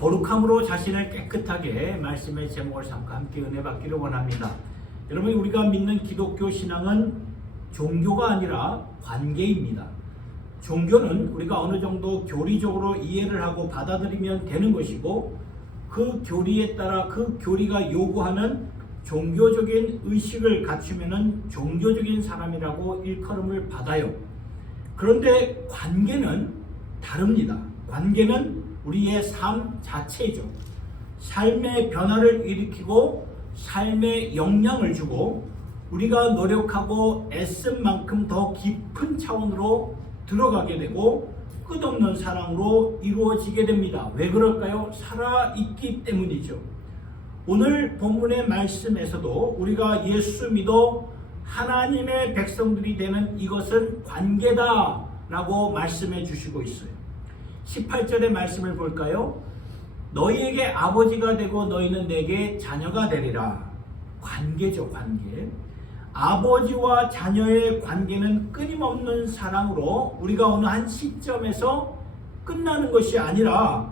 거룩함으로 자신을 깨끗하게 말씀의 제목을 삼고 함께 은혜 받기를 원합니다. 여러분, 우리가 믿는 기독교 신앙은 종교가 아니라 관계입니다. 종교는 우리가 어느 정도 교리적으로 이해를 하고 받아들이면 되는 것이고, 그 교리에 따라 그 교리가 요구하는 종교적인 의식을 갖추면은 종교적인 사람이라고 일컬음을 받아요. 그런데 관계는 다릅니다. 관계는 우리의 삶 자체이죠. 삶의 변화를 일으키고 삶의 영향을 주고 우리가 노력하고 애쓴 만큼 더 깊은 차원으로 들어가게 되고 끝없는 사랑으로 이루어지게 됩니다. 왜 그럴까요? 살아있기 때문이죠. 오늘 본문의 말씀에서도 우리가 예수 믿어 하나님의 백성들이 되는 이것은 관계다 라고 말씀해 주시고 있어요. 18절의 말씀을 볼까요? 너희에게 아버지가 되고 너희는 내게 자녀가 되리라. 관계죠, 관계. 아버지와 자녀의 관계는 끊임없는 사랑으로 우리가 어느 한 시점에서 끝나는 것이 아니라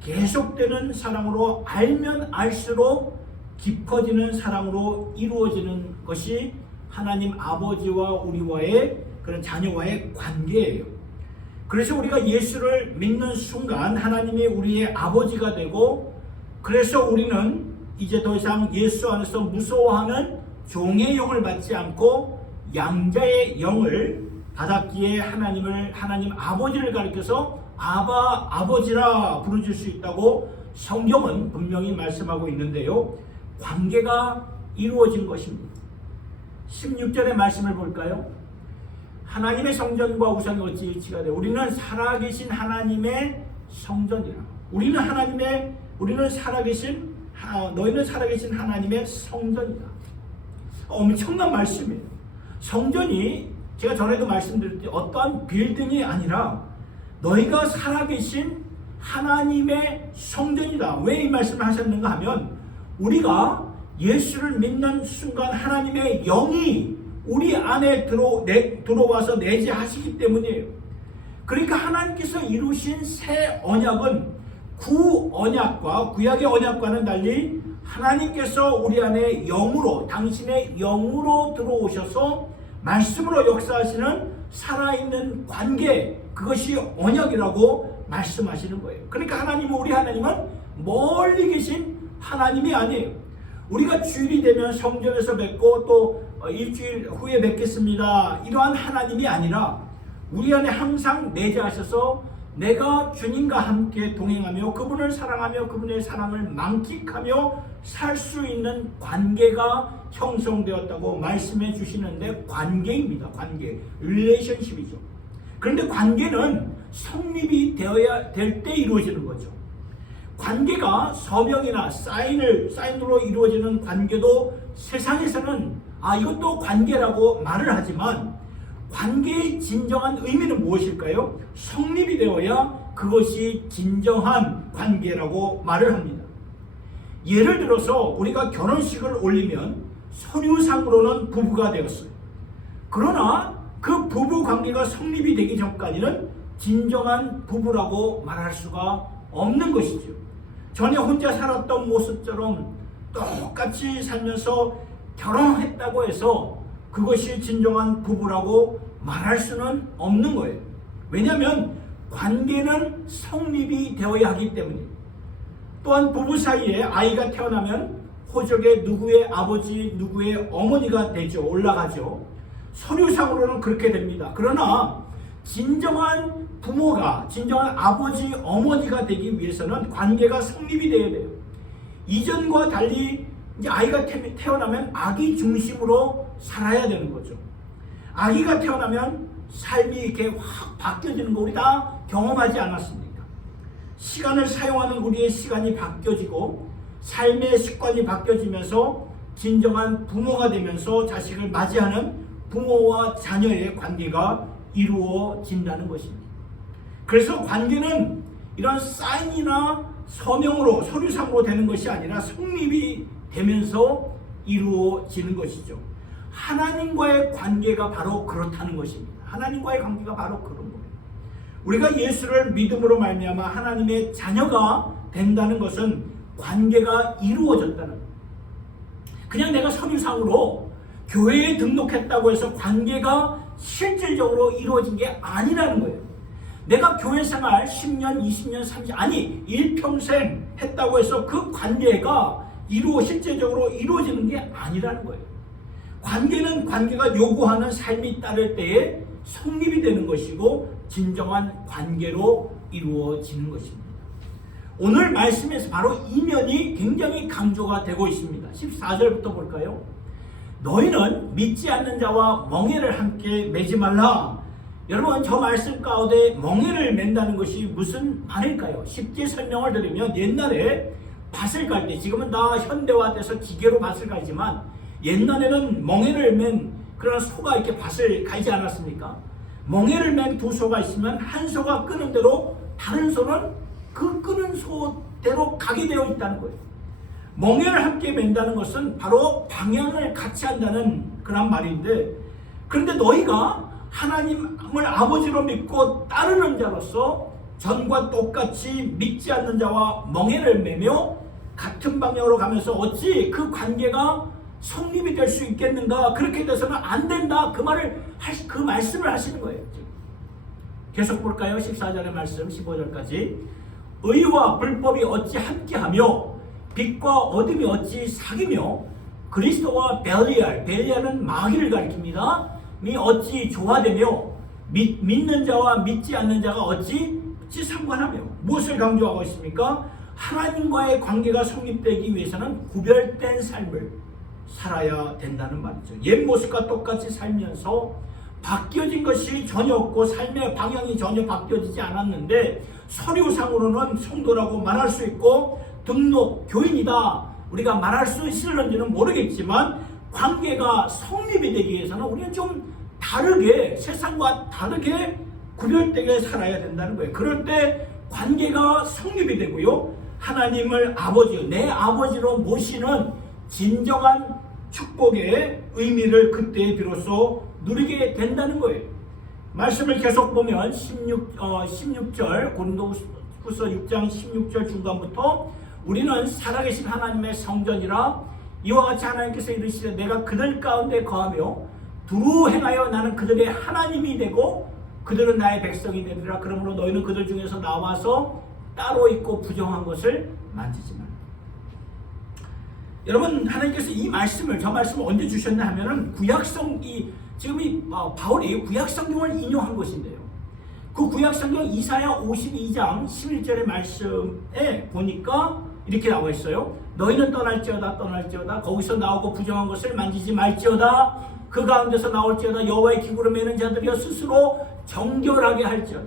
계속되는 사랑으로 알면 알수록 깊어지는 사랑으로 이루어지는 것이 하나님 아버지와 우리와의 그런 자녀와의 관계예요. 그래서 우리가 예수를 믿는 순간 하나님이 우리의 아버지가 되고, 그래서 우리는 이제 더 이상 예수 안에서 무서워하는 종의 영을 받지 않고 양자의 영을 받았기에 하나님 아버지를 가리켜서 아바 아버지라 부르실 수 있다고 성경은 분명히 말씀하고 있는데요. 관계가 이루어진 것입니다. 16절의 말씀을 볼까요? 하나님의 성전과 우상이 어찌 일치가 돼? 우리는 살아계신 하나님의 성전이라. 너희는 살아계신 하나님의 성전이다. 엄청난 말씀이에요. 성전이 제가 전에도 말씀드렸듯이 어떠한 빌딩이 아니라 너희가 살아계신 하나님의 성전이다. 왜 이 말씀을 하셨는가 하면, 우리가 예수를 믿는 순간 하나님의 영이 우리 안에 들어와서 내재하시기 때문이에요. 그러니까 하나님께서 이루신 새 언약은 구약의 언약과는 달리 하나님께서 우리 안에 영으로, 당신의 영으로 들어오셔서 말씀으로 역사하시는 살아있는 관계, 그것이 언약이라고 말씀하시는 거예요. 그러니까 우리 하나님은 멀리 계신 하나님이 아니에요. 우리가 주일이 되면 성전에서 뵙고 또 일주일 후에 뵙겠습니다, 이러한 하나님이 아니라 우리 안에 항상 내재하셔서 내가 주님과 함께 동행하며 그분을 사랑하며 그분의 사랑을 만끽하며 살 수 있는 관계가 형성되었다고 말씀해 주시는데, 관계입니다. 관계, 릴레이션십이죠. 그런데 관계는 성립이 되어야 될 때 이루어지는 거죠. 관계가 서명이나 사인으로 이루어지는 관계도 세상에서는 이것도 관계라고 말을 하지만, 관계의 진정한 의미는 무엇일까요? 성립이 되어야 그것이 진정한 관계라고 말을 합니다. 예를 들어서 우리가 결혼식을 올리면 선유상으로는 부부가 되었어요. 그러나 그 부부 관계가 성립이 되기 전까지는 진정한 부부라고 말할 수가 없는 것이죠. 전에 혼자 살았던 모습처럼 똑같이 살면서 결혼했다고 해서 그것이 진정한 부부라고 말할 수는 없는 거예요. 왜냐하면 관계는 성립이 되어야 하기 때문이에요. 또한 부부 사이에 아이가 태어나면 호적에 누구의 아버지, 누구의 어머니가 되죠. 올라가죠. 서류상으로는 그렇게 됩니다. 그러나 진정한 부모가, 진정한 아버지, 어머니가 되기 위해서는 관계가 성립이 되어야 돼요. 이전과 달리 이제 아이가 태어나면 아기 중심으로 살아야 되는 거죠. 아기가 태어나면 삶이 이렇게 확 바뀌어지는 거 우리 다 경험하지 않았습니까? 시간을 사용하는 우리의 시간이 바뀌어지고 삶의 습관이 바뀌어지면서 진정한 부모가 되면서 자식을 맞이하는 부모와 자녀의 관계가 이루어진다는 것입니다. 그래서 관계는 이런 사인이나 서명으로, 서류상으로 되는 것이 아니라 성립이 되면서 이루어지는 것이죠. 하나님과의 관계가 바로 그렇다는 것입니다. 하나님과의 관계가 바로 그런 거예요. 우리가 예수를 믿음으로 말미암아 하나님의 자녀가 된다는 것은 관계가 이루어졌다는 거예요. 그냥 내가 서류상으로 교회에 등록했다고 해서 관계가 실질적으로 이루어진 게 아니라는 거예요. 내가 교회 생활 10년, 20년, 30년, 아니 일평생 했다고 해서 그 관계가 실제적으로 이루어지는 게 아니라는 거예요. 관계는 관계가 요구하는 삶이 따를 때에 성립이 되는 것이고 진정한 관계로 이루어지는 것입니다. 오늘 말씀에서 바로 이 면이 굉장히 강조가 되고 있습니다. 14절부터 볼까요? 너희는 믿지 않는 자와 멍에를 함께 매지 말라. 여러분, 저 말씀 가운데 멍에를 맨다는 것이 무슨 말일까요? 쉽게 설명을 드리면 옛날에 밭을 갈 때, 지금은 다 현대화돼서 기계로 밭을 갈지만 옛날에는 멍에를 맨 그런 소가 이렇게 밭을 갈지 않았습니까? 멍에를 맨 두 소가 있으면 한 소가 끄는 대로 다른 소는 그 끄는 소대로 가게 되어 있다는 거예요. 멍에를 함께 맨다는 것은 바로 방향을 같이 한다는 그런 말인데, 그런데 너희가 하나님을 아버지로 믿고 따르는 자로서 전과 똑같이 믿지 않는 자와 멍에를 매며 같은 방향으로 가면서 어찌 그 관계가 성립이 될 수 있겠는가? 그렇게 돼서는 안 된다. 그 말씀을 하시는 거예요. 계속 볼까요? 14절의 말씀 15절까지. 의와 불법이 어찌 함께하며 빛과 어둠이 어찌 사귀며 그리스도와 벨리알은 마귀를 가리킵니다. 이 어찌 조화되며 믿는 자와 믿지 않는 자가 어찌 상관하며. 무엇을 강조하고 있습니까? 하나님과의 관계가 성립되기 위해서는 구별된 삶을 살아야 된다는 말이죠. 옛 모습과 똑같이 살면서 바뀌어진 것이 전혀 없고 삶의 방향이 전혀 바뀌어지지 않았는데 서류상으로는 성도라고 말할 수 있고 등록 교인이다 우리가 말할 수 있을런지는 모르겠지만 관계가 성립이 되기 위해서는 우리는 좀 다르게, 세상과 다르게 구별되게 살아야 된다는 거예요. 그럴 때 관계가 성립이 되고요, 하나님을 아버지, 내 아버지로 모시는 진정한 축복의 의미를 그때 비로소 누리게 된다는 거예요. 말씀을 계속 보면 16절 고린도후서 6장 16절 중간부터 우리는 살아계신 하나님의 성전이라 이와 같이 하나님께서 이르시되 내가 그들 가운데 거하며 두루 행하여 나는 그들의 하나님이 되고 그들은 나의 백성이 되리라. 그러므로 너희는 그들 중에서 나와서 따로 있고 부정한 것을 만지지 말라. 여러분, 하나님께서 저 말씀을 언제 주셨나 하면은 지금 바울이 구약성경을 인용한 것인데요. 그 구약성경 이사야 52장 11절의 말씀에 보니까 이렇게 나와 있어요. 너희는 떠날지어다 거기서 나오고 부정한 것을 만지지 말지어다. 그 가운데서 나올지어다. 여호와의 기구로 매는 자들이여 스스로 정결하게 할지어다.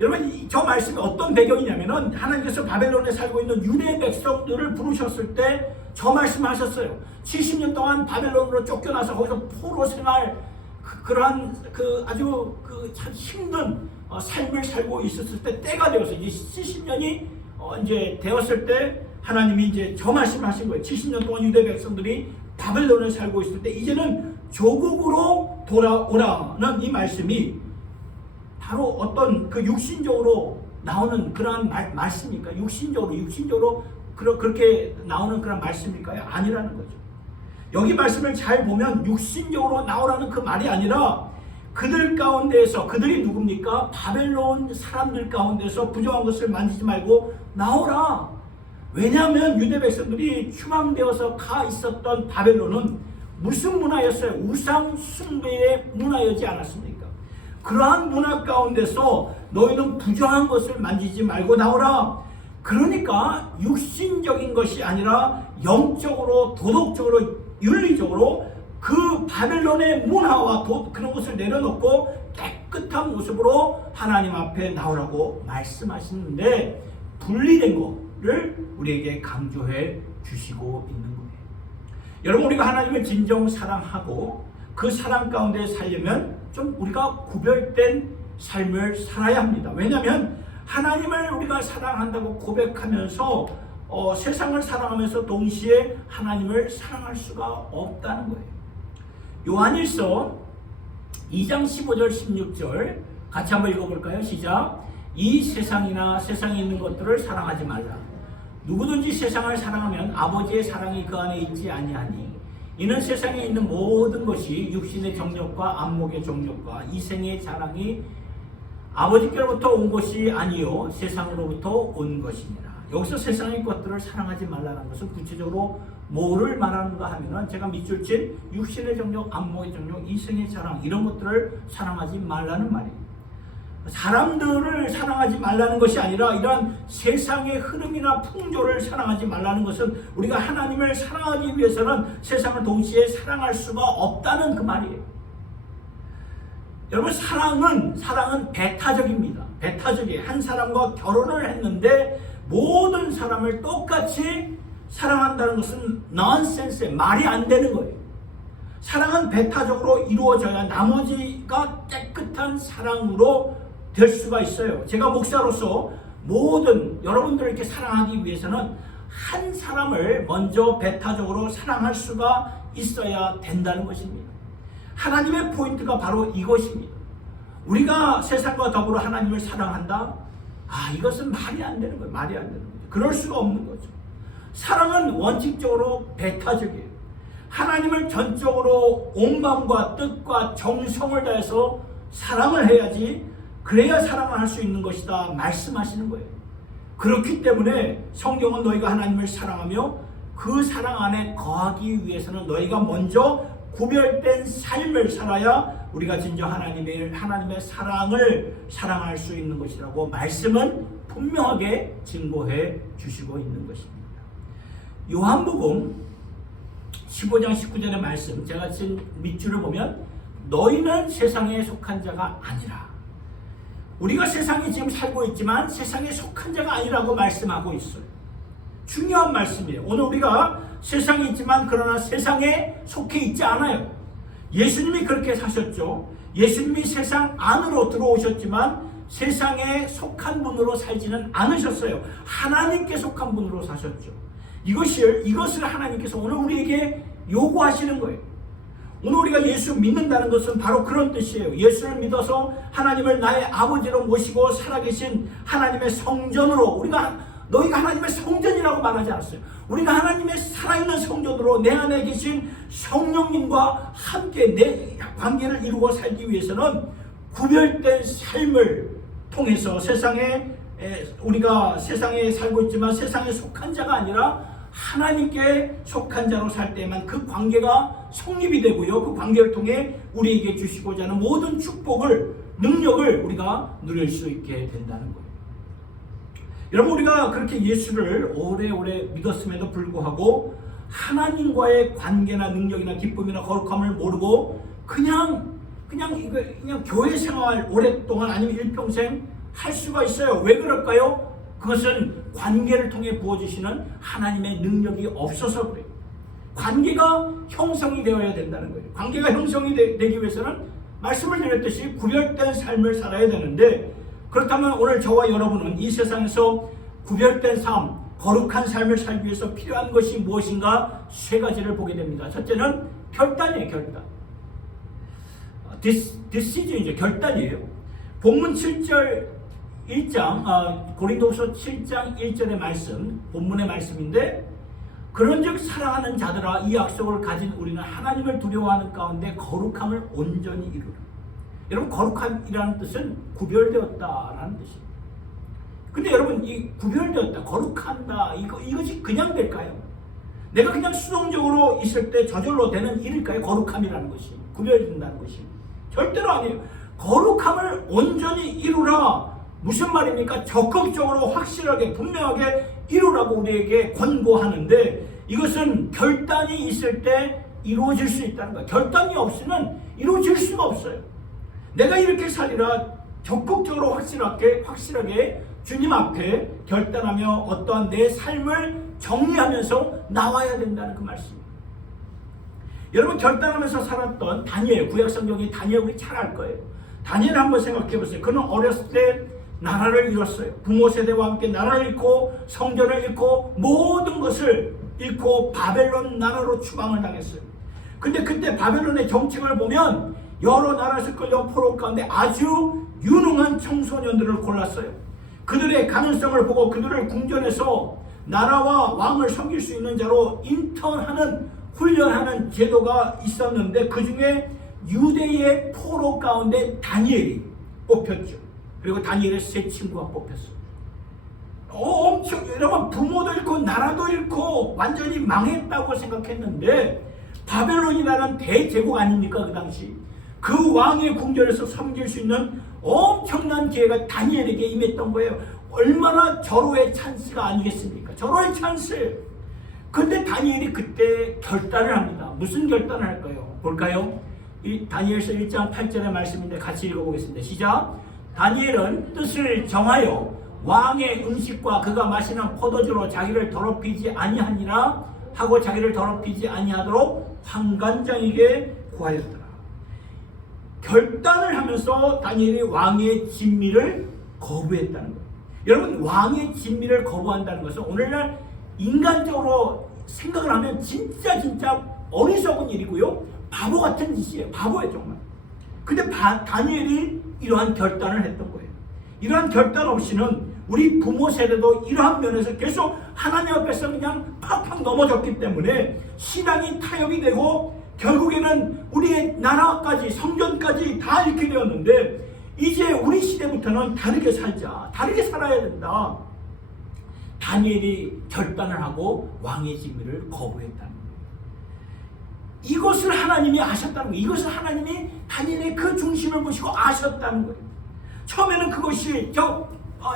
여러분, 저 말씀이 어떤 배경이냐면은 하나님께서 바벨론에 살고 있는 유대 백성들을 부르셨을 때 저 말씀하셨어요. 70년 동안 바벨론으로 쫓겨나서 거기서 포로 생활, 그러한 아주 참 힘든 삶을 살고 있었을 때 때가 되어서 이제 70년이 이제 되었을 때 하나님이 이제 저 말씀하신 거예요. 70년 동안 유대 백성들이 바벨론에 살고 있을 때 이제는 조국으로 돌아오라는 이 말씀이 바로 어떤 그 육신적으로 나오는 그러한 말씀입니까? 육신적으로 그렇게 나오는 그런 말씀일까요? 아니라는 거죠. 여기 말씀을 잘 보면 육신적으로 나오라는 그 말이 아니라 그들 가운데에서, 그들이 누굽니까? 바벨론 사람들 가운데서 부정한 것을 만지지 말고 나오라. 왜냐하면 유대 백성들이 추방되어서 가 있었던 바벨론은 무슨 문화였어요? 우상 숭배의 문화였지 않았습니까? 그러한 문화 가운데서 너희는 부정한 것을 만지지 말고 나오라. 그러니까 육신적인 것이 아니라 영적으로, 도덕적으로, 윤리적으로 그 바벨론의 문화와 그런 것을 내려놓고 깨끗한 모습으로 하나님 앞에 나오라고 말씀하시는데 분리된 거를 우리에게 강조해 주시고 있는 거예요. 여러분, 우리가 하나님을 진정 사랑하고 그 사랑 가운데 살려면 좀 우리가 구별된 삶을 살아야 합니다. 왜냐하면 하나님을 우리가 사랑한다고 고백하면서 세상을 사랑하면서 동시에 하나님을 사랑할 수가 없다는 거예요. 요한일서 2장 15절 16절 같이 한번 읽어볼까요? 시작. 이 세상이나 세상에 있는 것들을 사랑하지 말라. 누구든지 세상을 사랑하면 아버지의 사랑이 그 안에 있지 아니하니 이는 세상에 있는 모든 것이 육신의 정욕과 안목의 정욕과 이생의 자랑이 아버지께로부터 온 것이 아니요 세상으로부터 온 것이니라. 여기서 세상의 것들을 사랑하지 말라는 것은 구체적으로 뭐를 말하는가 하면은 제가 밑줄 친 육신의 정욕, 안목의 정욕, 이생의 자랑 이런 것들을 사랑하지 말라는 말이에요. 사람들을 사랑하지 말라는 것이 아니라 이러한 세상의 흐름이나 풍조를 사랑하지 말라는 것은 우리가 하나님을 사랑하기 위해서는 세상을 동시에 사랑할 수가 없다는 그 말이에요. 여러분 사랑은 배타적입니다. 배타적이에요. 한 사람과 결혼을 했는데 모든 사람을 똑같이 사랑한다는 것은 넌센스에 말이 안 되는 거예요. 사랑은 배타적으로 이루어져야 나머지가 깨끗한 사랑으로 될 수가 있어요. 제가 목사로서 모든 여러분들을 이렇게 사랑하기 위해서는 한 사람을 먼저 배타적으로 사랑할 수가 있어야 된다는 것입니다. 하나님의 포인트가 바로 이것입니다. 우리가 세상과 더불어 하나님을 사랑한다? 이것은 말이 안 되는 거예요. 말이 안 되는 거죠. 그럴 수가 없는 거죠. 사랑은 원칙적으로 배타적이에요. 하나님을 전적으로 온 마음과 뜻과 정성을 다해서 사랑을 해야지 그래야 사랑을 할 수 있는 것이다 말씀하시는 거예요. 그렇기 때문에 성경은 너희가 하나님을 사랑하며 그 사랑 안에 거하기 위해서는 너희가 먼저 구별된 삶을 살아야 우리가 진정 하나님의 사랑을 사랑할 수 있는 것이라고 말씀은 분명하게 증거해 주시고 있는 것입니다. 요한복음 15장 19절의 말씀, 제가 지금 밑줄을 보면 너희는 세상에 속한 자가 아니라, 우리가 세상에 지금 살고 있지만 세상에 속한 자가 아니라고 말씀하고 있어요. 중요한 말씀이에요. 오늘 우리가 세상에 있지만 그러나 세상에 속해 있지 않아요. 예수님이 그렇게 사셨죠. 예수님이 세상 안으로 들어오셨지만 세상에 속한 분으로 살지는 않으셨어요. 하나님께 속한 분으로 사셨죠. 이것을 하나님께서 오늘 우리에게 요구하시는 거예요. 오늘 우리가 예수 믿는다는 것은 바로 그런 뜻이에요. 예수를 믿어서 하나님을 나의 아버지로 모시고 살아계신 하나님의 성전으로, 너희가 하나님의 성전이라고 말하지 않았어요. 우리가 하나님의 살아있는 성전으로 내 안에 계신 성령님과 함께 내 관계를 이루고 살기 위해서는 구별된 삶을 통해서 우리가 세상에 살고 있지만 세상에 속한 자가 아니라 하나님께 속한 자로 살 때만 그 관계가 성립이 되고요. 그 관계를 통해 우리에게 주시고자 하는 모든 축복을, 능력을 우리가 누릴 수 있게 된다는 거예요. 여러분, 우리가 그렇게 예수를 오래오래 믿었음에도 불구하고 하나님과의 관계나 능력이나 기쁨이나 거룩함을 모르고 그냥 교회 생활 오랫동안 아니면 일평생 할 수가 있어요. 왜 그럴까요? 그것은 관계를 통해 부어주시는 하나님의 능력이 없어서 그래요. 관계가 형성이 되어야 된다는 거예요. 관계가 형성이 되기 위해서는 말씀을 드렸듯이 구별된 삶을 살아야 되는데, 그렇다면 오늘 저와 여러분은 이 세상에서 구별된 삶, 거룩한 삶을 살기 위해서 필요한 것이 무엇인가 세 가지를 보게 됩니다. 첫째는 결단이에요. 결단. 디시전이죠. 결단이에요. 본문 7절 1장, 고린도후서 7장 1절의 말씀, 본문의 말씀인데, 그런즉 사랑하는 자들아 이 약속을 가진 우리는 하나님을 두려워하는 가운데 거룩함을 온전히 이루라. 여러분, 거룩함이라는 뜻은 구별되었다라는 뜻입니다. 근데 여러분, 이 구별되었다, 거룩한다, 이것이 그냥 될까요? 내가 그냥 수동적으로 있을 때 저절로 되는 일일까요? 거룩함이라는 것이, 구별된다는 것이. 절대로 아니에요. 거룩함을 온전히 이루라. 무슨 말입니까? 적극적으로 확실하게 분명하게 이루라고 우리에게 권고하는데, 이것은 결단이 있을 때 이루어질 수 있다는 거예요. 결단이 없으면 이루어질 수가 없어요. 내가 이렇게 살리라 적극적으로 확실하게 주님 앞에 결단하며 어떠한 내 삶을 정리하면서 나와야 된다는 그 말씀입니다. 여러분, 결단하면서 살았던 다니엘, 구약성경의 다니엘 우리 잘 알 거예요. 다니엘 한번 생각해 보세요. 그는 어렸을 때 나라를 잃었어요. 부모 세대와 함께 나라를 잃고 성전을 잃고 모든 것을 잃고 바벨론 나라로 추방을 당했어요. 근데 그때 바벨론의 정책을 보면 여러 나라에서 끌려 포로 가운데 아주 유능한 청소년들을 골랐어요. 그들의 가능성을 보고 그들을 궁전에서 나라와 왕을 섬길 수 있는 자로 인턴하는 훈련하는 제도가 있었는데 그 중에 유대의 포로 가운데 다니엘이 뽑혔죠. 그리고 다니엘의 세 친구가 뽑혔어요. 엄청 여러분 부모도 잃고 나라도 잃고 완전히 망했다고 생각했는데 바벨론이라는 대제국 아닙니까? 그 당시 그 왕의 궁전에서 섬길 수 있는 엄청난 기회가 다니엘에게 임했던 거예요. 얼마나 절호의 찬스가 아니겠습니까? 절호의 찬스예요. 근데 다니엘이 그때 결단을 합니다. 무슨 결단을 할까요? 볼까요? 이 다니엘서 1장 8절의 말씀인데 같이 읽어보겠습니다. 시작. 다니엘은 뜻을 정하여 왕의 음식과 그가 마시는 포도주로 자기를 더럽히지 아니하니라 하고 자기를 더럽히지 아니하도록 환관장에게 구하였더라. 결단을 하면서 다니엘이 왕의 진미를 거부했다는 거예요. 여러분 왕의 진미를 거부한다는 것은 오늘날 인간적으로 생각을 하면 진짜 어리석은 일이고요. 바보 같은 짓이에요. 바보예요 정말. 근데 다니엘이 이러한 결단을 했던 거예요. 이러한 결단 없이는 우리 부모 세대도 이러한 면에서 계속 하나님 앞에서 그냥 팍팍 넘어졌기 때문에 신앙이 타협이 되고 결국에는 우리의 나라까지 성전까지 다 잃게 되었는데 이제 우리 시대부터는 다르게 살자. 다르게 살아야 된다. 다니엘이 결단을 하고 왕의 진미를 거부했다는 거예요. 이것을 하나님이 아셨다는 거예요. 이것을 하나님이 다니엘의 그 중심을 보시고 아셨다는 거예요. 처음에는 그것이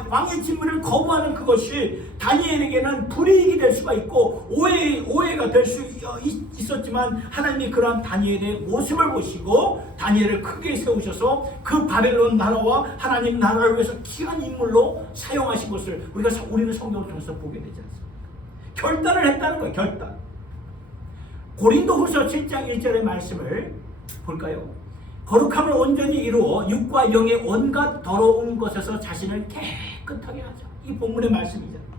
왕의 진미를 거부하는 그것이 다니엘에게는 불이익이 될 수가 있고 오해가 될 수 있었지만 하나님이 그러한 다니엘의 모습을 보시고 다니엘을 크게 세우셔서 그 바벨론 나라와 하나님 나라를 위해서 귀한 인물로 사용하신 것을 우리는 성경을 통해서 보게 되지 않습니까? 결단을 했다는 거예요. 결단. 고린도후서 7장 1절의 말씀을 볼까요? 거룩함을 온전히 이루어 육과 영의 온갖 더러운 것에서 자신을 깨끗하게 하자. 이 본문의 말씀이잖아요.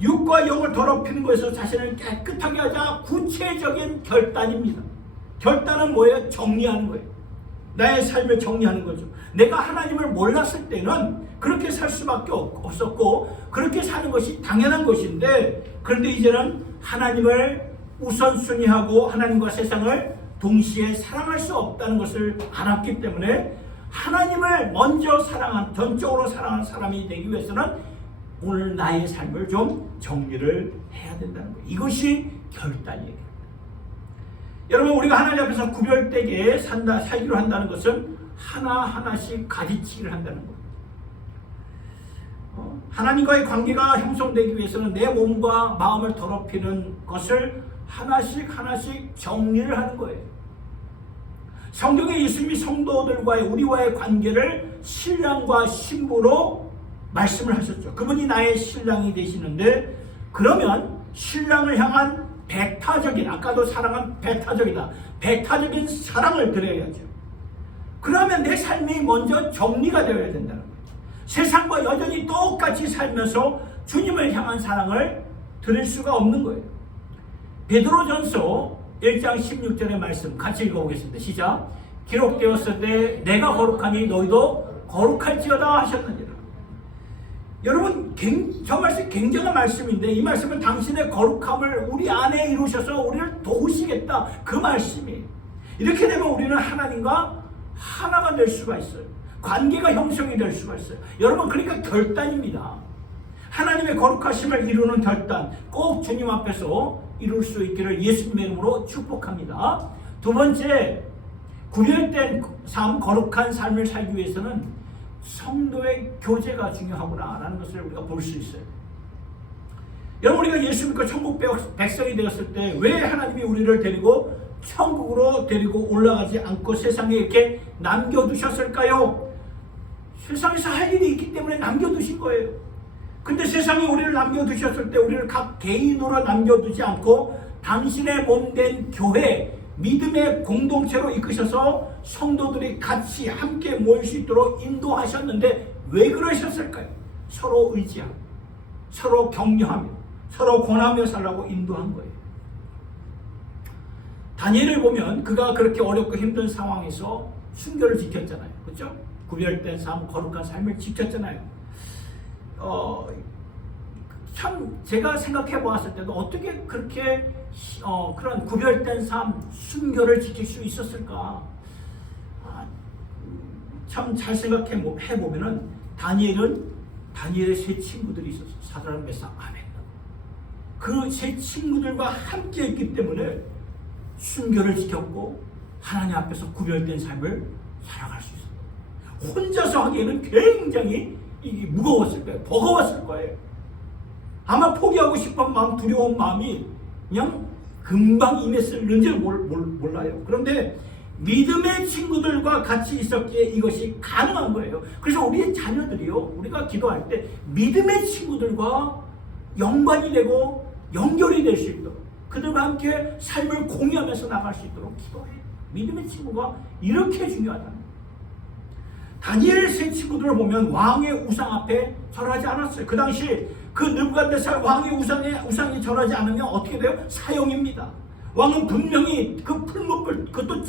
육과 영을 더럽히는 것에서 자신을 깨끗하게 하자. 구체적인 결단입니다. 결단은 뭐예요? 정리하는 거예요. 나의 삶을 정리하는 거죠. 내가 하나님을 몰랐을 때는 그렇게 살 수밖에 없었고 그렇게 사는 것이 당연한 것인데 그런데 이제는 하나님을 우선순위하고 하나님과 세상을 동시에 사랑할 수 없다는 것을 알았기 때문에 하나님을 먼저 전적으로 사랑하는 사람이 되기 위해서는 오늘 나의 삶을 좀 정리를 해야 된다는 거예요. 이것이 결단이에요. 여러분 우리가 하나님 앞에서 구별되게 살기로 한다는 것은 하나하나씩 가지치기를 한다는 거예요. 하나님과의 관계가 형성되기 위해서는 내 몸과 마음을 더럽히는 것을 하나씩 정리를 하는 거예요. 성경에 예수님이 성도들과의 우리와의 관계를 신랑과 신부로 말씀을 하셨죠. 그분이 나의 신랑이 되시는데 그러면 신랑을 향한 배타적인 아까도 사랑은 배타적이다. 배타적인 사랑을 드려야죠. 그러면 내 삶이 먼저 정리가 되어야 된다는 거예요. 세상과 여전히 똑같이 살면서 주님을 향한 사랑을 드릴 수가 없는 거예요. 베드로전서 1장 16절의 말씀 같이 읽어보겠습니다. 시작. 기록되었을 때 내가 거룩하니 너희도 거룩할지어다 하셨느니라. 여러분 저 말씀 굉장한 말씀인데 이 말씀은 당신의 거룩함을 우리 안에 이루셔서 우리를 도우시겠다 그 말씀이에요. 이렇게 되면 우리는 하나님과 하나가 될 수가 있어요. 관계가 형성이 될 수가 있어요. 여러분 그러니까 결단입니다. 하나님의 거룩하심을 이루는 결단 꼭 주님 앞에서 이룰 수 있기를 예수님의 이름으로 축복합니다. 두 번째, 구별된 삶, 거룩한 삶을 살기 위해서는 성도의 교제가 중요하구나라는 것을 우리가 볼 수 있어요. 여러분 우리가 예수 믿고 천국 백성이 되었을 때 왜 하나님이 우리를 데리고 천국으로 데리고 올라가지 않고 세상에 이렇게 남겨두셨을까요? 세상에서 할 일이 있기 때문에 남겨두신 거예요. 근데 세상에 우리를 남겨두셨을 때 우리를 각 개인으로 남겨두지 않고 당신의 몸된 교회, 믿음의 공동체로 이끄셔서 성도들이 같이 함께 모일 수 있도록 인도하셨는데 왜 그러셨을까요? 서로 의지하고 서로 격려하며 서로 권하며 살라고 인도한 거예요. 다니엘을 보면 그가 그렇게 어렵고 힘든 상황에서 순결을 지켰잖아요. 그렇죠? 구별된 삶, 거룩한 삶을 지켰잖아요. 참 제가 생각해 보았을 때도 어떻게 그렇게 그런 구별된 삶, 순결을 지킬 수 있었을까? 참 잘 생각해 보면은 다니엘의 세 친구들이 있었어요. 사드락, 메삭, 아벤느고. 그 세 친구들과 함께 있기 때문에 순결을 지켰고 하나님 앞에서 구별된 삶을 살아갈 수 있었어요. 혼자서 하기에는 굉장히 이게 무거웠을 거예요. 버거웠을 거예요. 아마 포기하고 싶은 마음, 두려운 마음이 그냥 금방 임했을는지 몰라요. 그런데 믿음의 친구들과 같이 있었기에 이것이 가능한 거예요. 그래서 우리의 자녀들이요, 우리가 기도할 때 믿음의 친구들과 연관이 되고 연결이 될 수 있도록, 그들과 함께 삶을 공유하면서 나갈 수 있도록 기도해요. 믿음의 친구가 이렇게 중요하다는 거예요. 다니엘 세 친구들을 보면 왕의 우상 앞에 절하지 않았어요. 그 당시 그 느부갓네살 왕의 우상이 절하지 않으면 어떻게 돼요? 사형입니다. 왕은 분명히 그 풀무불, 그것도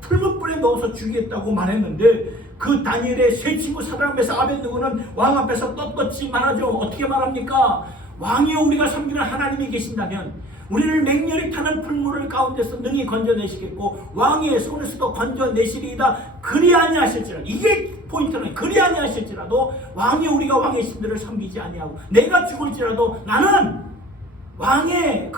풀무불에 넣어서 죽이겠다고 말했는데, 그 다니엘의 세 친구 사드락, 메삭, 아벤느고는 왕 앞에서 떳떳이 말하죠. 어떻게 말합니까? 왕이여, 우리가 섬기는 하나님이 계신다면 우리를 맹렬히 타는 풀무를 가운데서 능히 건져내시겠고 왕의 손에서도 건져내시리이다. 그리 아니하실지라도, 이게 포인트는, 그리 아니하실지라도 왕이 우리가 왕의 신들을 섬기지 아니하고 내가 죽을지라도 나는 왕의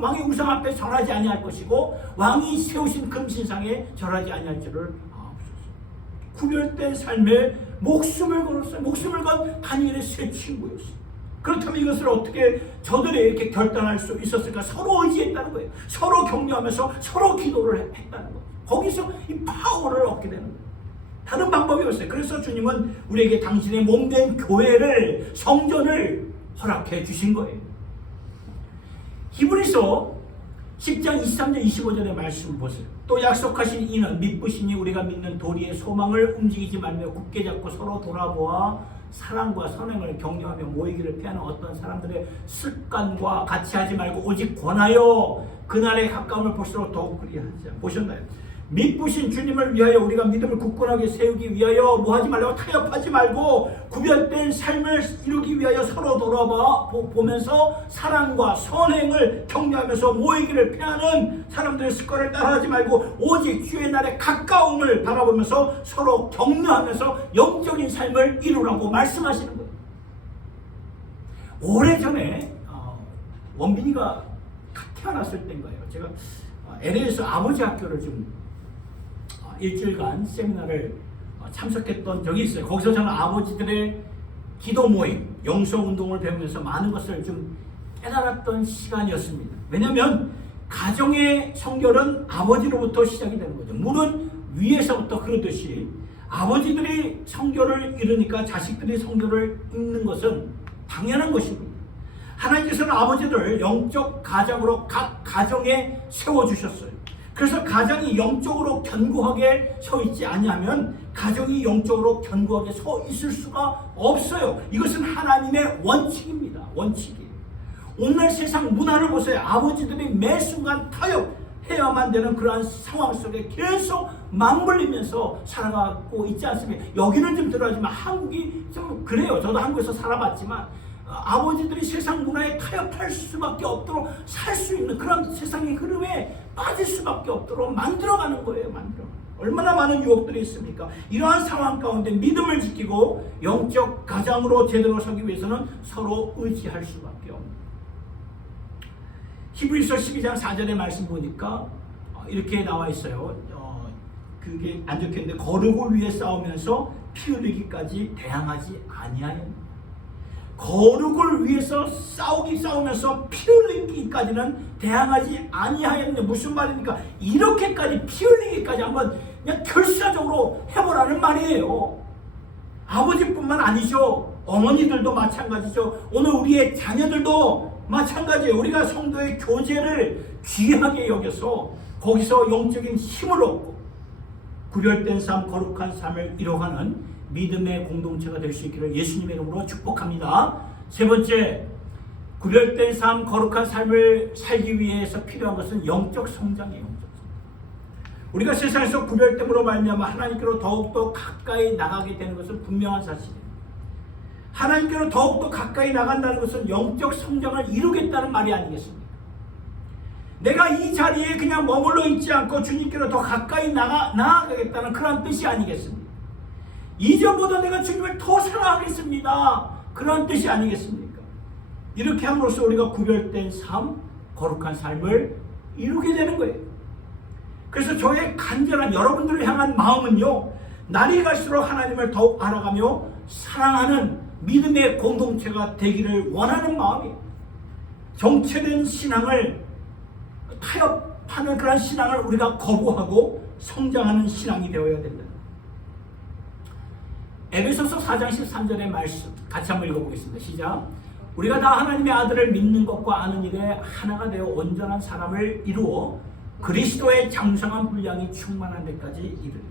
왕의 우상 앞에 절하지 아니할 것이고 왕이 세우신 금신상에 절하지 아니할 줄을 아옵소서. 구별된 삶에 목숨을 걸었어요. 목숨을 건 다니엘의 세 친구였어요. 그렇다면 이것을 어떻게 저들이 이렇게 결단할 수 있었을까? 서로 의지했다는 거예요. 서로 격려하면서 서로 기도를 했다는 거예요. 거기서 이 파워를 얻게 되는 거예요. 다른 방법이 없어요. 그래서 주님은 우리에게 당신의 몸된 교회를, 성전을 허락해 주신 거예요. 히브리서 10장 23절 25절의 말씀 보세요. 또 약속하신 이는 믿으시니 우리가 믿는 도리의 소망을 움직이지 말며 굳게 잡고 서로 돌아보아 사랑과 선행을 격려하며 모이기를 피하는 어떤 사람들의 습관과 같이 하지 말고 오직 권하여 그날의 가까움을 볼수록 더욱 그리하자. 보셨나요? 믿으신 주님을 위하여 우리가 믿음을 굳건하게 세우기 위하여 뭐 하지 말라고? 타협하지 말고 구별된 삶을 이루기 위하여 서로 돌아보면서 사랑과 선행을 격려하면서 모이기를 피하는 사람들의 습관을 따라하지 말고 오직 주의 날의 가까움을 바라보면서 서로 격려하면서 영적인 삶을 이루라고 말씀하시는 거예요. 오래전에 원빈이가 태어났을 때인가요? 제가 LA에서 아버지 학교를 좀 일주일간 세미나를 참석했던 적이 있어요. 거기서 저는 아버지들의 기도 모임, 영성운동을 배우면서 많은 것을 좀 깨달았던 시간이었습니다. 왜냐하면 가정의 성결은 아버지로부터 시작이 되는 거죠. 물은 위에서부터 흐르듯이 아버지들이 성결을 이루니까 자식들이 성결을 읽는 것은 당연한 것입니다. 하나님께서는 아버지들을 영적 가장으로 각 가정에 세워주셨어요. 그래서 가정이 영적으로 견고하게 서 있지 아니하면 가정이 영적으로 견고하게 서 있을 수가 없어요. 이것은 하나님의 원칙입니다. 원칙이에요. 오늘 세상 문화를 보세요. 아버지들이 매 순간 타협해야만 되는 그러한 상황 속에 계속 맞물리면서 살아가고 있지 않습니까? 여기는 좀 들어가지만 한국이 좀 그래요. 저도 한국에서 살아봤지만 아버지들이 세상 문화에 타협할 수밖에 없도록 살 수 있는 그런 세상의 흐름에 빠질 수밖에 없도록 만들어가는 거예요. 얼마나 많은 유혹들이 있습니까? 이러한 상황 가운데 믿음을 지키고 영적 가장으로 제대로 서기 위해서는 서로 의지할 수밖에 없는. 히브리서 12장 4절의 말씀 보니까 이렇게 나와 있어요. 그게 안 적혀있는데 거룩을 위해 싸우면서 피 흘리기까지 대항하지 아니하였느냐. 거룩을 위해서 싸우면서 피 흘리기까지는 대항하지 아니하였는데 무슨 말입니까? 이렇게까지 피 흘리기까지 한번 그냥 결사적으로 해보라는 말이에요. 아버지뿐만 아니죠. 어머니들도 마찬가지죠. 오늘 우리의 자녀들도 마찬가지예요. 우리가 성도의 교제를 귀하게 여겨서 거기서 영적인 힘을 얻고 구별된 삶, 거룩한 삶을 이뤄가는 믿음의 공동체가 될 수 있기를 예수님의 이름으로 축복합니다. 세 번째, 구별된 삶, 거룩한 삶을 살기 위해서 필요한 것은 영적 성장이에요. 우리가 세상에서 구별됨으로 말미암아 하나님께로 더욱더 가까이 나가게 되는 것은 분명한 사실이에요. 하나님께로 더욱더 가까이 나간다는 것은 영적 성장을 이루겠다는 말이 아니겠습니까? 내가 이 자리에 그냥 머물러 있지 않고 주님께로 더 가까이 나아가겠다는 그런 뜻이 아니겠습니까? 이전보다 내가 주님을 더 사랑하겠습니다. 그런 뜻이 아니겠습니까? 이렇게 함으로써 우리가 구별된 삶, 거룩한 삶을 이루게 되는 거예요. 그래서 저의 간절한 여러분들을 향한 마음은요, 날이 갈수록 하나님을 더욱 알아가며 사랑하는 믿음의 공동체가 되기를 원하는 마음이에요. 정체된 신앙을 타협하는 그런 신앙을 우리가 거부하고 성장하는 신앙이 되어야 된다. 에베소서 4장 13절의 말씀 같이 한번 읽어보겠습니다. 시작. 우리가 다 하나님의 아들을 믿는 것과 아는 일에 하나가 되어 온전한 사람을 이루어 그리스도의 장성한 분량이 충만한 데까지 이르리라.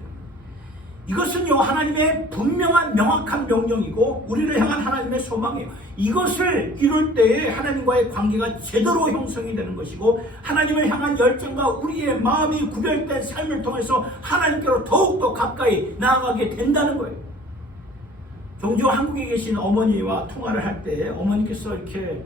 이것은요, 하나님의 분명한 명확한 명령이고 우리를 향한 하나님의 소망이에요. 이것을 이룰 때에 하나님과의 관계가 제대로 형성이 되는 것이고, 하나님을 향한 열정과 우리의 마음이 구별된 삶을 통해서 하나님께로 더욱더 가까이 나아가게 된다는 거예요. 종종 한국에 계신 어머니와 통화를 할 때 어머니께서 이렇게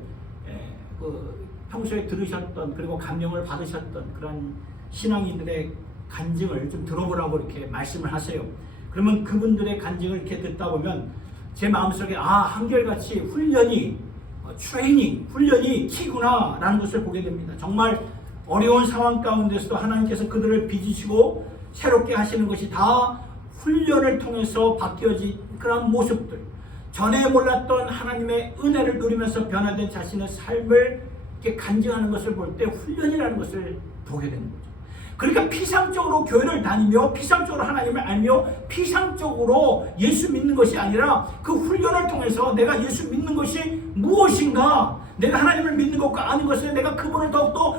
평소에 들으셨던, 그리고 감명을 받으셨던 그런 신앙인들의 간증을 좀 들어보라고 이렇게 말씀을 하세요. 그러면 그분들의 간증을 이렇게 듣다 보면 제 마음속에 한결같이 훈련이 키구나 라는 것을 보게 됩니다. 정말 어려운 상황 가운데서도 하나님께서 그들을 빚으시고 새롭게 하시는 것이 다 훈련을 통해서 바뀌어진 그런 모습들, 전에 몰랐던 하나님의 은혜를 누리면서 변화된 자신의 삶을 이렇게 간증하는 것을 볼 때 훈련이라는 것을 보게 되는 거죠. 그러니까 피상적으로 교회를 다니며 피상적으로 하나님을 알며 피상적으로 예수 믿는 것이 아니라 그 훈련을 통해서 내가 예수 믿는 것이 무엇인가, 내가 하나님을 믿는 것과 아는 것을 내가 그분을 더욱더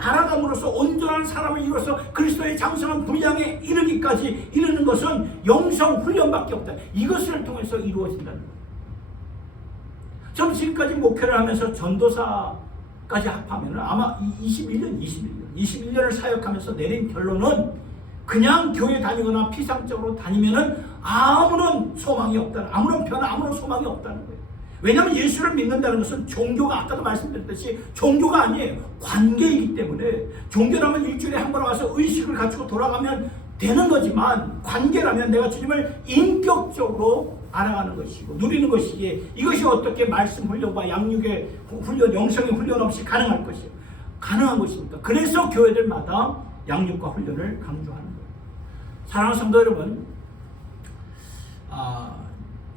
알아감으로써 온전한 사람을 이루어서 그리스도의 장성한 분량에 이르는 것은 영성 훈련밖에 없다. 이것을 통해서 이루어진다는 거예요. 저는 지금까지 목회를 하면서 전도사까지 합하면 아마 21년을 사역하면서 내린 결론은 그냥 교회 다니거나 피상적으로 다니면은 아무런 소망이 없다는, 아무런 변화, 아무런 소망이 없다는 거예요. 왜냐하면 예수를 믿는다는 것은 종교가, 아까도 말씀드렸듯이 종교가 아니에요. 관계이기 때문에, 종교라면 일주일에 한 번 와서 의식을 갖추고 돌아가면 되는 거지만, 관계라면 내가 주님을 인격적으로 알아가는 것이고 누리는 것이기에 이것이 어떻게 말씀 훈련과 양육의 훈련, 영성의 훈련 없이 가능한 것입니까? 그래서 교회들마다 양육과 훈련을 강조하는 거예요. 사랑하는 성도 여러분,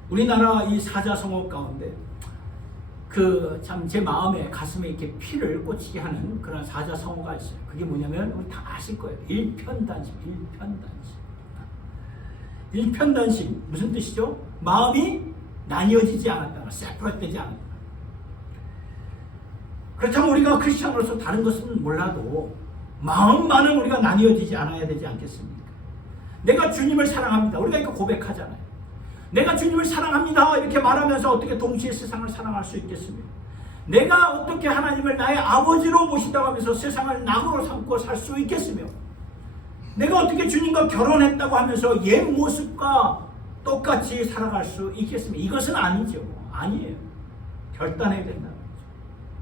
우리나라 이 사자성어 가운데 참 제 마음에, 가슴에 이렇게 피를 꽂히게 하는 그런 사자성어가 있어요. 그게 뭐냐면 우리 다 아실 거예요. 일편단심 무슨 뜻이죠? 마음이 나뉘어지지 않았다, 세퍼레이트되지 않았다. 그렇다면 우리가 크리스천으로서 다른 것은 몰라도 마음만은 우리가 나뉘어지지 않아야 되지 않겠습니까? 내가 주님을 사랑합니다. 우리가 이거 고백하잖아요. 내가 주님을 사랑합니다 이렇게 말하면서 어떻게 동시에 세상을 사랑할 수 있겠습니까? 내가 어떻게 하나님을 나의 아버지로 모신다고 하면서 세상을 낙으로 삼고 살 수 있겠으며, 내가 어떻게 주님과 결혼했다고 하면서 옛 모습과 똑같이 살아갈 수 있겠습니까? 이것은 아니죠. 아니에요. 결단해야 된다는 거죠.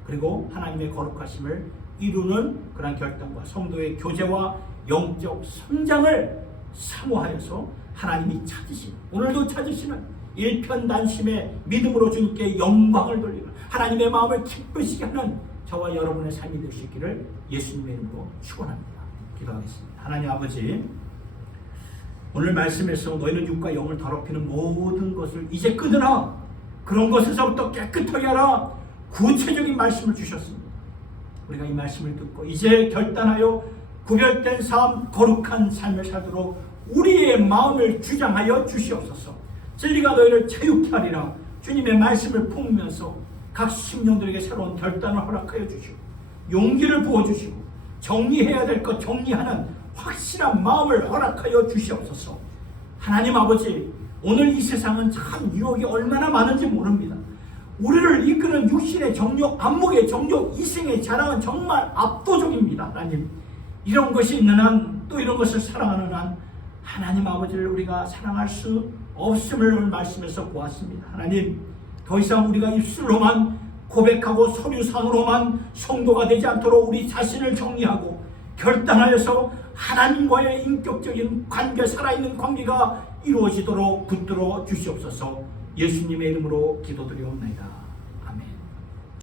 그리고 하나님의 거룩하심을 이루는 그런 결단과 성도의 교제와 영적 성장을 사모하여서 하나님이 찾으시는, 오늘도 찾으시는 일편단심의 믿음으로 주님께 영광을 돌리는, 하나님의 마음을 기쁘시게 하는 저와 여러분의 삶이 될 수 있기를 예수님의 이름으로 축원합니다. 기도하겠습니다. 하나님 아버지, 오늘 말씀에서 너희는 육과 영을 더럽히는 모든 것을 이제 끊으라, 그런 것에서부터 깨끗하게 하라, 구체적인 말씀을 주셨습니다. 우리가 이 말씀을 듣고 이제 결단하여 구별된 삶, 거룩한 삶을 살도록 우리의 마음을 주장하여 주시옵소서. 진리가 너희를 체육케 하리라. 주님의 말씀을 품으면서 각 심령들에게 새로운 결단을 허락하여 주시고 용기를 부어주시고 정리해야 될 것 정리하는 확실한 마음을 허락하여 주시옵소서. 하나님 아버지, 오늘 이 세상은 참 유혹이 얼마나 많은지 모릅니다. 우리를 이끄는 육신의 정욕, 안목의 정욕, 이생의 자랑은 정말 압도적입니다. 하나님, 이런 것이 있는 한 또 이런 것을 사랑하는 한 하나님 아버지를 우리가 사랑할 수 없음을 오늘 말씀에서 보았습니다. 하나님, 더 이상 우리가 입술로만 고백하고 서류상으로만 성도가 되지 않도록 우리 자신을 정리하고 결단하여서 하나님과의 인격적인 관계, 살아있는 관계가 이루어지도록 붙들어 주시옵소서. 예수님의 이름으로 기도드리옵나이다.